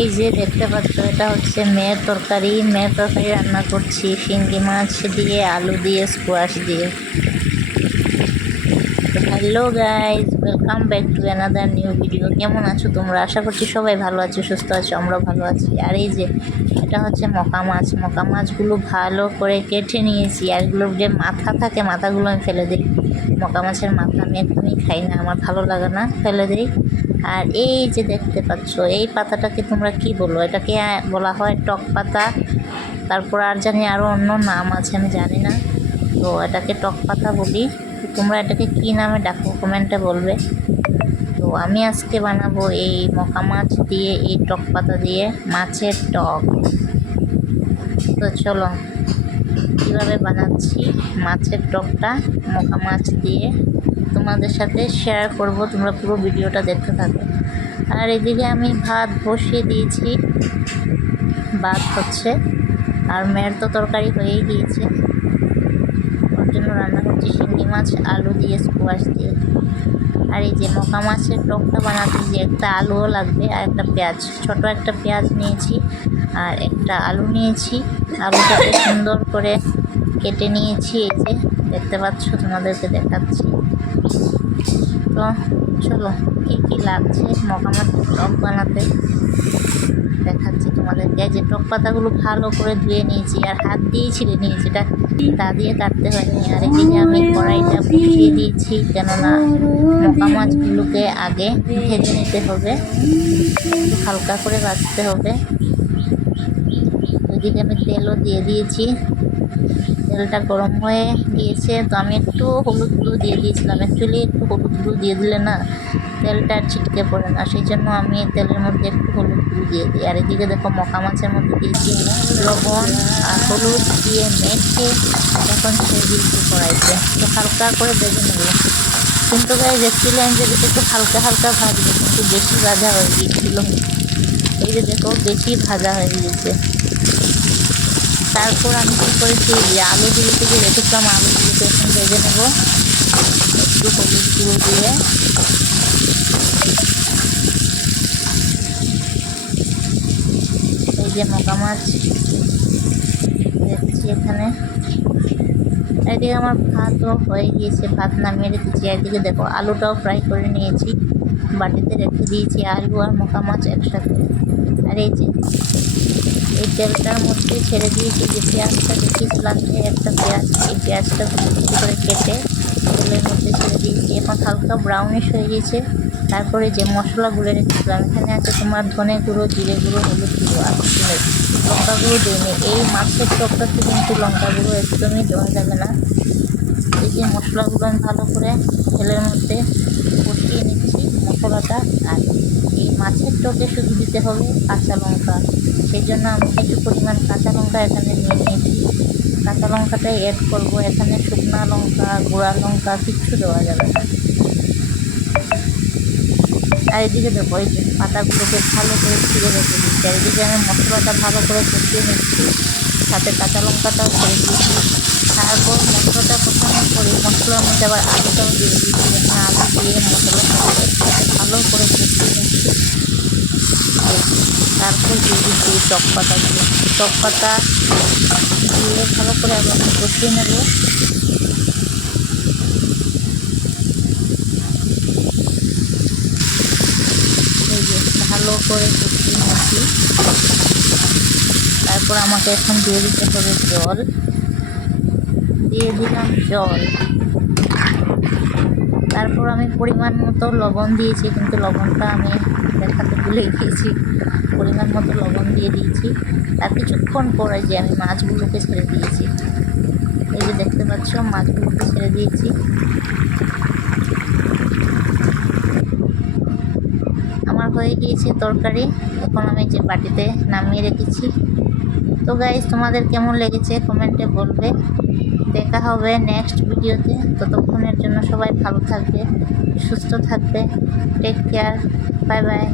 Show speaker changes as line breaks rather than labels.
এই যে দেখতে পাচ্ছ, এটা হচ্ছে মেয়ের তরকারি। মেয়ের তরকারি রান্না করছি শিঙ্গি মাছ দিয়ে, আলু দিয়ে, স্কোয়াশ দিয়ে। Hello guys welcome back to another new video কেমন আছো তোমরা? আশা করছি সবাই ভালো আছো, সুস্থ আছো আমরা ভালো আছি। আর এই যে, এটা হচ্ছে মকা মাছ। মকা মাছগুলো ভালো করে কেটে নিয়েছি। আর এগুলোর যে মাথা থাকে, মাথাগুলো আমি ফেলে দিই। মকা মাছের মাথা আমি একদমই খাই না। আমার ভালো লাগে না, ফেলে দিই। আর এই যে দেখতে পাচ্ছ, এই পাতাটাকে তোমরা কি বলো এটাকে বলা হয় টক পাতা। তারপর আর জানি আরও অন্য নাম আছে, আমি জানি না। তো এটাকে টক পাতা বলি। তোমরা এটাকে কী নামে ডাকো, কমেন্টে বলবে। তো আমি আজকে বানাবো এই মকা মাছ দিয়ে, এই টক পাতা দিয়ে মাছের টক। তো চলো, কীভাবে বানাচ্ছি মাছের টকটা মকা মাছ দিয়ে? তোমাদের সাথে শেয়ার করব, তোমরা পুরো ভিডিওটা দেখতে থাকো। আর এদিকে আমি ভাত বসিয়ে দিয়েছি। ভাত হচ্ছে, আর মেয়ের তো তরকারি হয়েই গিয়েছে। ওর জন্য রান্না করছি শিঙ্গি মাছ, আলু দিয়ে স্কোয়াশ দিয়ে। আর এই যে মকা মাছের টকটা বানাতে যে একটা আলুও লাগবে আর একটা পেঁয়াজ। ছোট একটা পেঁয়াজ নিয়েছি আর একটা আলু নিয়েছি। আলুটাকে সুন্দর করে কেটে নিয়েছি, এই যে দেখতে পাচ্ছ, তোমাদেরকে দেখাচ্ছি। তো চলো, কী কী লাগছে? মকা মাছের টক বানাতে দেখাচ্ছি তোমাদেরকে। যে টক পাতাগুলো ভালো করে ধুয়ে নিয়েছি, আর হাত দিয়েই ছিঁড়ে নিয়েছি, এটা তা দিয়ে কাটতে হয়নি। আর এদিকে আমি কড়াইটা বসিয়ে দিয়েছি, কেননা মকা মাছগুলোকে আগে ভেজে নিতে হবে হালকা করে ভাজতে হবে। ওইদিকে আমি তেলও দিয়ে দিয়েছি। তেলটা গরম হয়ে গিয়েছে, তো আমি একটু হলুদ গুঁড়ো দিয়ে দিয়েছিলাম। অ্যাকচুয়ালি একটু হলুদ গুঁড়ো দিয়ে দিলে না তেলটা আর ছিটকে পড়ে না, সেই জন্য আমি তেলের মধ্যে একটু হলুদ গুঁড়ো দিয়ে দিই। আর এদিকে দেখো মকা মাছের মধ্যে দিয়েছি লবণ আর হলুদ দিয়ে মেখে এখন ছেড়ে দিয়েছি কড়াইতে। তো হালকা করে বেজে নেব। কিন্তু গাই দেখছিল আমি যে একটু হালকা হালকা ভাজবো, কিন্তু বেশি ভাজা হয়ে গিয়েছিল। এই যে দেখো, বেশি ভাজা হয়ে গিয়েছে। তারপর আমি কী করেছি? যে আলুগুলোকে যে রেখেছিলাম, আলুগুলোকে এখন ভেজে নেব। একটু হলুদ গুঁড়ো দিয়ে। এই যে মকা মাছ দেখছি এখানে। এদিকে আমার ভাতও হয়ে গিয়েছে, ভাত নামিয়ে রেখেছি। একদিকে দেখো, আলুটাও ফ্রাই করে নিয়েছি। বাটিতে রেখে দিয়েছি আলু আর মকা মাছ একসাথে। আর এই যে এই তেলটার মধ্যে ছেড়ে দিয়েছি যে পেঁয়াজটা দেখিয়েছিলাম যে একটা পেঁয়াজ, এই পেঁয়াজটা কুচি করে কেটে তেলের মধ্যে ছেড়ে দিয়েছি এখন হালকা ব্রাউনিশ হয়ে গিয়েছে। তারপরে যে মশলা গুঁড়ে রেখেছিলাম এখানে আছে তোমার ধনে গুঁড়ো, জিরে গুঁড়ো, হলুদ গুঁড়ো আর লঙ্কা গুঁড়ো দিইনি এই মাছের টকটাতে কিন্তু লঙ্কা গুঁড়ো একদমই দেওয়া যাবে না। এই যে মশলাগুলো আমি ভালো করে তেলের মধ্যে কষিয়ে নিচ্ছি মশলাটা, আর এই মাছের টকে শুধু দিতে হবে কাঁচা লঙ্কা। সেই জন্য আমি কিছু পরিমাণ কাঁচা লঙ্কা এখানে নিয়ে নিয়েছি। কাঁচা লঙ্কাটাই অ্যাড করব। এখানে শুকনো লঙ্কা, গুঁড়া লঙ্কা কিচ্ছু দেওয়া যাবে না। চারিদিকে দেখো, এই পাতাগুলোকে ভালো করে ছিঁড়ে রেখে দিচ্ছি আর এদিকে আমি মশলাটা ভালো করে কষিয়ে নিচ্ছি। সাথে কাঁচা লঙ্কাটাও ছেড়ে দিয়েছি। তারপর মশলাটা কষানোর পরে মশলার মধ্যে আবার আলুটাও দিয়ে দিয়েছি। আলু দিয়ে মশলার সাথে ভালো করে কষিয়ে নিচ্ছি। তারপর দিয়ে দিচ্ছি টক পাতাগুলো টক পাতা দিয়ে ভালো করে আবার কষিয়ে নেব। ভালো করে কষিয়ে নিচ্ছি। তারপর আমাকে এখন দিয়ে দিতে হবে জল। দিয়ে দিলাম জল। তারপর আমি পরিমাণ মতো লবণ দিয়েছি, কিন্তু লবণটা আমি দেখাতে ভুলে গিয়েছি। পরিমাণ মতো লবণ দিয়ে দিয়েছি। তার কিছুক্ষণ পরে যে আমি মাছগুলোকে ছেড়ে দিয়েছি, এই যে দেখতে পাচ্ছ, মাছগুলোকে ছেড়ে দিয়েছি। আমার হয়ে গিয়েছে তরকারি, এখন আমি যে বাটিতে নামিয়ে রেখেছি। তো গাইজ তোমাদের কেমন লেগেছে? কমেন্টে বলবে। দেখা হবে নেক্সট ভিডিওতে ততক্ষণের জন্য সবাই ভালো থাকবে, সুস্থ থাকবে। Take care bye bye